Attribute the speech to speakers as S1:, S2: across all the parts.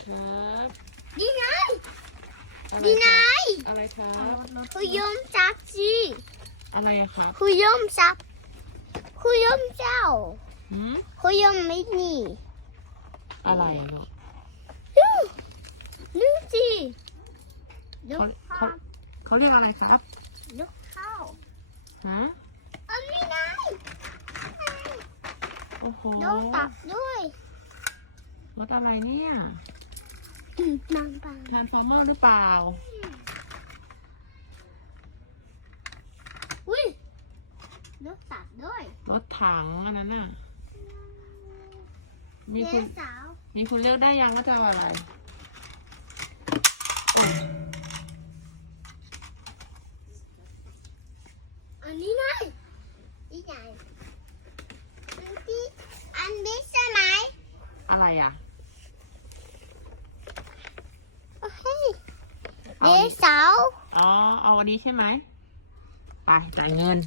S1: ครับ
S2: นี่ไง
S1: อะไร
S2: นี่ไง
S1: อะไรครับ
S2: คุยมจับจี
S1: อะไรอะครับ
S2: คุยมจับคุยมเจ้า
S1: หืม
S2: คุยมไม่นี่
S1: อะไรอะลูก
S2: ดูจีดู
S1: เขาเรียกอะไรครับ
S2: ดูข้าว
S1: ฮะ
S2: อันนี้ไง
S1: โอ้โห
S2: ดูตับด้วย
S1: รถอะไรเนี่ย
S2: บาง
S1: ทานฟาร์เมอร์หรือเปล่า
S2: อุ้ยดูตับด้วย
S1: รถถังอันนั้นน่ะ มี
S2: เด็
S1: คุณ
S2: กสาว
S1: มีคุณเลือกได้ยังว่าจะเอาอะไรโอ้ย
S2: อันนี้ไงนี่ไงอันนี้ใช่ไหม
S1: อะไรอ่ะ
S2: โอเคเด็กสาว
S1: อ๋อ เอาวันนี้ใช่ไหม ไปจ่ายเงิน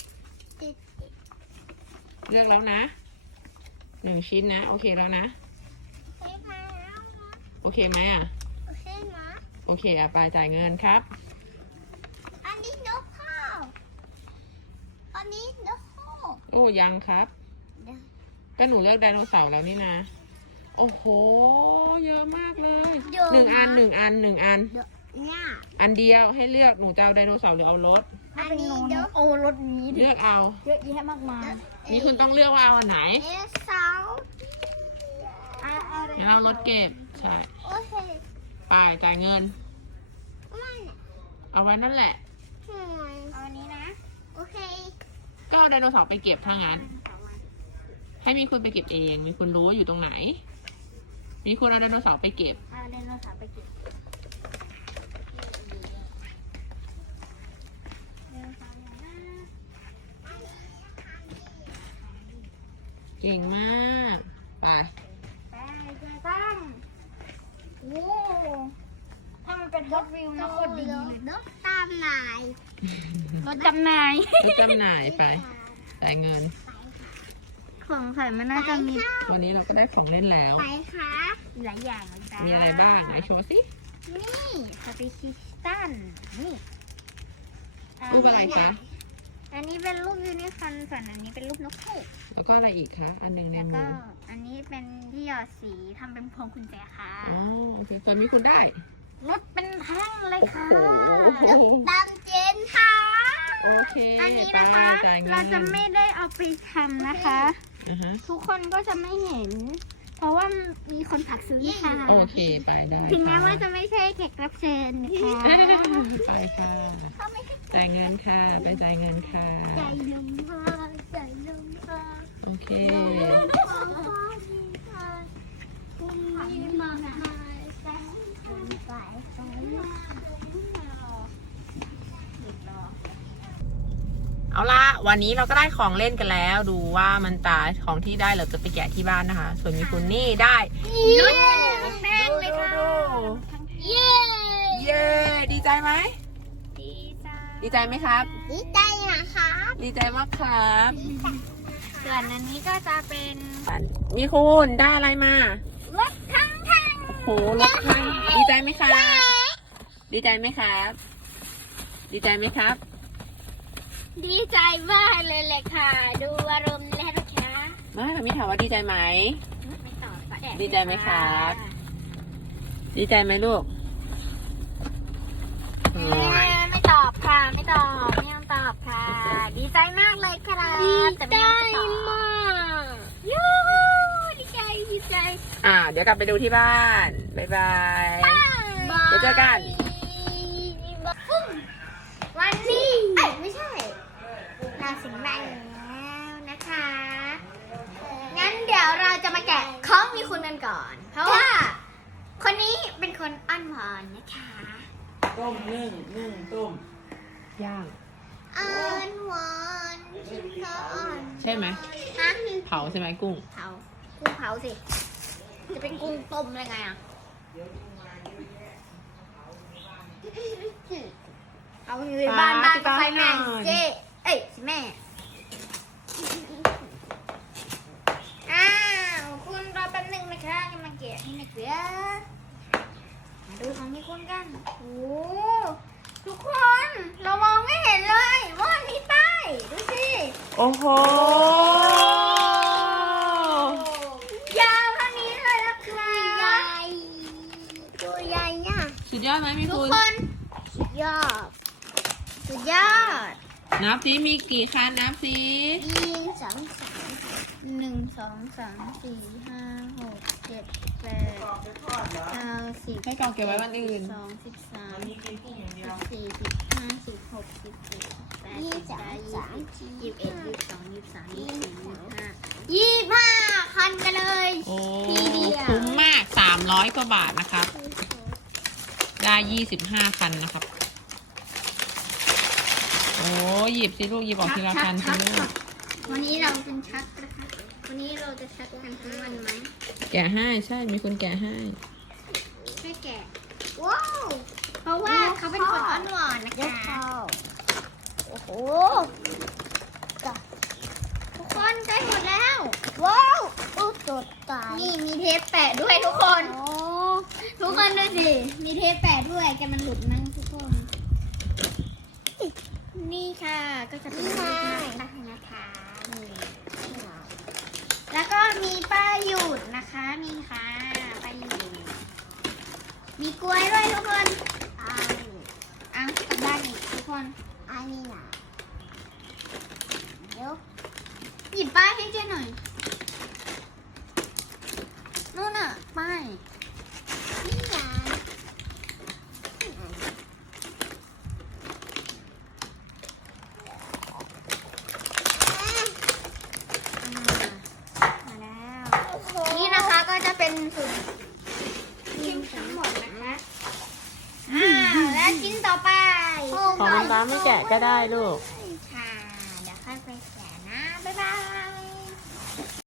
S1: เลือกแล้วนะ1 ชิ้นนะ โอเคแล้วนะ
S2: โอเคไหม
S1: โอเคไหมอ่ะ
S2: โอเคนะ
S1: โอเคอ่ะไปจ่ายเงินครับ
S2: อันนี้นกข้าว อันนี้นกข้าว
S1: โอ้ยังครับ ก็หนูเลือกไดโนเสาร์แล้วนี่นะ โอ้โห เยอะมากเลย1 อัน
S2: เนี่ย
S1: อันเดียวให้เลือกหนูจะเอาไดโนเสาร์หรือเอารถ
S2: อันนี้นก
S3: โอ้รถนี้
S1: เลือกเอา
S3: เยอะแยะมากมาย
S1: นี่คุณต้องเลือกว่าเอาอันไหน
S2: เด็กสาว
S1: งั้นเอารถเก็บ ใช่
S2: โอเค
S1: ไปจ่ายเงิน
S2: ไม่
S1: เอาไว้นั่นแหละ
S2: เอาอันนี้นะ โอเค
S1: ก็เอาไดโนเสาร์ไปเก็บถ้างั้น ให้มีคุณไปเก็บเอง มีคุณรู้ว่าอยู่ตรงไหน มีคุณเอาไดโนเสาร์ไปเก็บ
S3: เอาไดโนเสาร์ไปเก็บ
S1: เก่งมาก ไป
S3: ไปเจอตั้งโอ้ถ้ามันเป็นรถวิวนะโคตรดีเลย
S2: นกตามนาย
S3: รถจำหน่าย
S1: รถจำหน่ายไปจ่ายเงิน
S3: ของใส่มันน่าจะมี
S1: วันนี้เราก็ได้ของเล่นแล้ว
S2: ไปค่ะ
S3: หลายอย่างเลยจ้า
S1: มีอะไรบ้างไหนโชว์สิ
S3: นี่สติคิสตันนี่
S1: รูปอะไรคะ
S3: อันนี้เป็นรูปยูนิคอร์นส่วนอันนี้เป็นรูปนกฮูก
S1: แล้วก็อะไรอีกคะ อันหนึ่งใน
S3: แล้ว
S1: มื
S3: ก็
S1: อ
S3: อันนี้เป็นที่หยอดสีทำเป็นพวงกุญแจค่ะ
S1: อ๋อโอเคส่วนมีคุณได้
S3: รถเป็นแท่งเลยค่ะ
S1: โอ้โห
S2: ตามเจนค่ะ
S1: โอเค
S3: อันนี้
S1: ไป
S3: นะคะ
S1: จ่ายเงิน
S3: เราจะไม่ได้เอาไปทำนะคะ
S1: อ่าฮะ
S3: ทุกคนก็จะไม่เห็น เพราะว่ามีคนผลักซื้อค่ะ
S1: โอเคไปได้
S3: ถึงแม้
S1: ค่ะ
S3: ว่าจะไม่ใช่แขกรับเชิญนะคะ
S1: ไปค่ะ
S2: เขาไม่ให้
S1: จ่ายเงินค่ะ ไปจ่ายเงินค่ะ
S2: ใจยมค่ะใจยมค่ะ
S1: โอเค
S2: ของพ่อดีค่ะคุณมีมาค่ะแต่คุณไปตรงนี้
S1: เอาละวันนี้เราก็ได้ของเล่นกันแล้ว ดูว่ามันตาของที่ได้เราจะไปแกะที่บ้านนะคะ ส่วนมีคุณนี่ได้
S2: เย้
S3: แม่งเลยค่ะ
S2: เย้
S1: เย้ดีใจไหม
S3: ดีจ้า
S1: ดีใจไหมครับ
S2: ดีใจนะคะ
S1: ดีใจมากครับ
S3: ส่วนอันนี้ก็จะเป็น
S1: มีคุณได้อะไรมาร
S3: ถทั้งแท่ง
S1: โหรถคันดีใจไหมครับ ดีใจไหมครับ ดีใจไหมครับ
S3: ดีใจมากเลยแหละค่ะ ดูอารมณ์แล้วนะคะ
S1: มาทำมิถามว่าดีใจไหม
S3: ไม่ตอบป้าแดด
S1: ดีใจไหมครับ ดีใจไหมลูกโอ้ย
S3: ไม่ตอบค่ะ ไม่ตอบไม่ยอมตอบค่ะ ดีใจมากเลยค่ะ
S2: ดี
S3: แต่
S2: ใจ
S3: ไม่ยอมตอบ
S2: มาก
S3: ยูดีใจดีใจ
S1: เดี๋ยวกลับไปดูที่บ้าน บ๊ายบาย เดี๋ยวเจอกัน
S2: วันนี้ไม่ใช่เราถึงบ้านแล้วนะคะ งั้นเดี๋ยวเราจะมาแกะของมีคุณกันก่อน เพราะว่า คนนี้เป็นคนอ้อนวอนนะคะ
S1: ต้มนึ่งต้ม ย่าง
S2: อ้อนวอนฉันก็อ้อน
S1: ใช่ไหม
S2: ฮะ
S1: เผาใช่ไหมกุ้ง
S2: เผากุ้งเผาสิ จะเป็นกุ้งต้มได้ไงอ่ะ เอาอยู่ในบ้านบ้านกับไฟแม่เจ๊เอ้ยแม่ อ้าวคุณรอแป๊บนึงนะคะกำลังแกะให้นะเกลือมาดูของพี่คุณกันโอ้ทุกคนเรามองไม่เห็นเลยว่ามันมีป้ายดูสิ
S1: โอ้โห
S2: ยาวเท่านี้เลยนะคะตัวใหญ่เนี่ย
S1: สุดยอดไหมพี่
S2: ทุก
S1: คุณ
S2: คนสุดยอดสุดยอด
S1: นับสิมีกี่คันนับสิ
S2: ยิง1 2 3 4 5 6 7 8 9 10
S1: ให้กองเก็บไว้วันอื่น
S2: 12 13 14 15 16 17 18 25คันกันเลย
S1: โอ้
S2: ทีเดียว
S1: คุ้มมาก300กว่าบาทนะครับ ได้25คันนะครับ โอ้หยิบสิลูกหยิบออกทีละคันสิลูก
S2: วันนี้เราเป็นชักนะคะวันนี้เราจะชักกันทั้งวันไหม
S1: แกะให้ใช่มีคนแกะให้
S2: ช่วยแกะว้าวเพราะว่าเขาเป็นคนอ้อนวอนนะคะ
S3: โอ้โห
S2: ทุกคนใกล้หมดแล้ว
S3: ว้าวอู้ตดตาย
S2: นี่มีเทปแปะด้วยทุกคน
S3: โอ้
S2: ทุกคนดูสิมีเทปแปะด้วยแกมันหลุดมั้งทุกคน นี่ค่ะก็จะเป็นรูปนะคะนี่แล้วก็มีป้ายหยุดนะคะมีค่ะป้ายหยุดมีกล้วยด้วยทุกคนอ่ะกลับบ้านอีกทุกคน
S3: อันนี้นะเดี๋ยว
S2: หยิบป้ายให้เจ๊หน่อยนู่นน่ะป้าย
S3: นี่นะ
S2: มาแล้วนี่นะคะก็จะเป็นส่วนชิ้นทั้งหมดนะคะและชิ้นต่อไป
S1: ของน้ำตาไม่แกะก็ได้ลูก